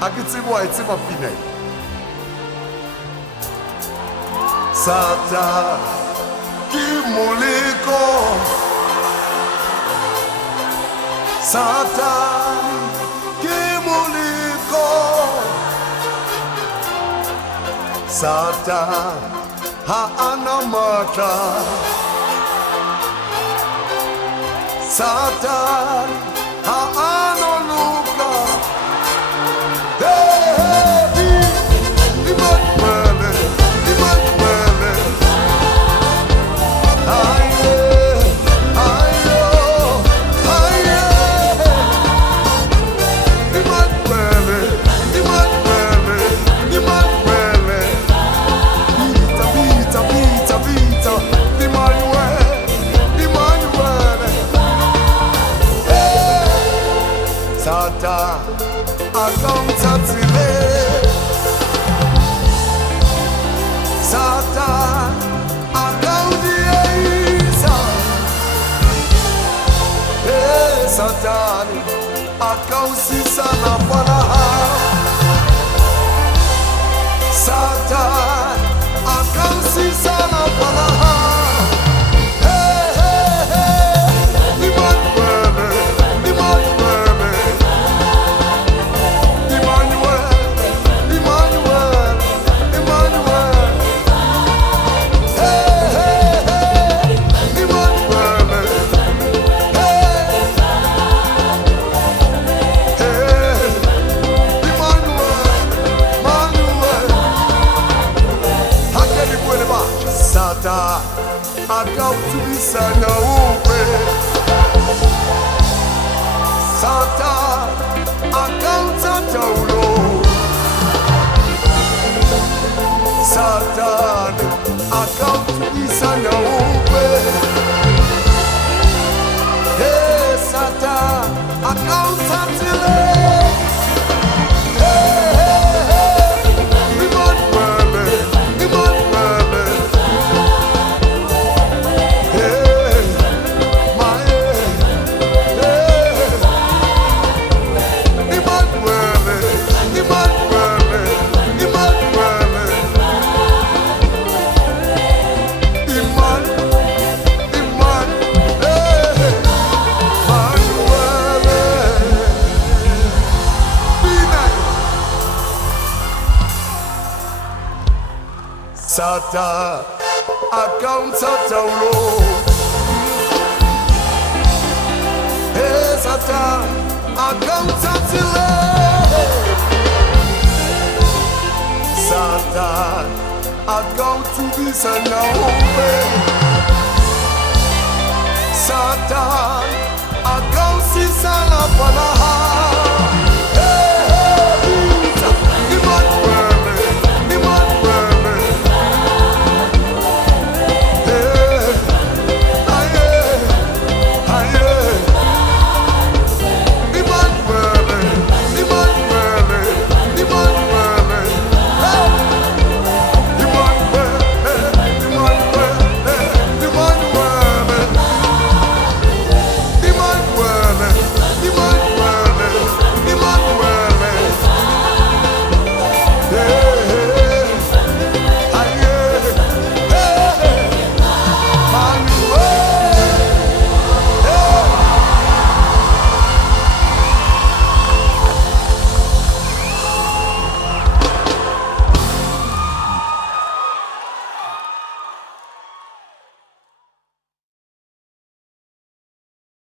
akitsibwa itsima pine Sata kimuliko Sata kimuliko Sata haana mata Sata haana luka Sata akauntatile Sata akaudieza Satani akausisa na faraha Satani akausisa na faraha Sata akautubisa na upe Sata akautata ulo Satan akautubisa na upe Hey Sata akautatile Sata akautata ulo Hey Sata akautatile Sata akautubisa na upe Sata akausisa na faraha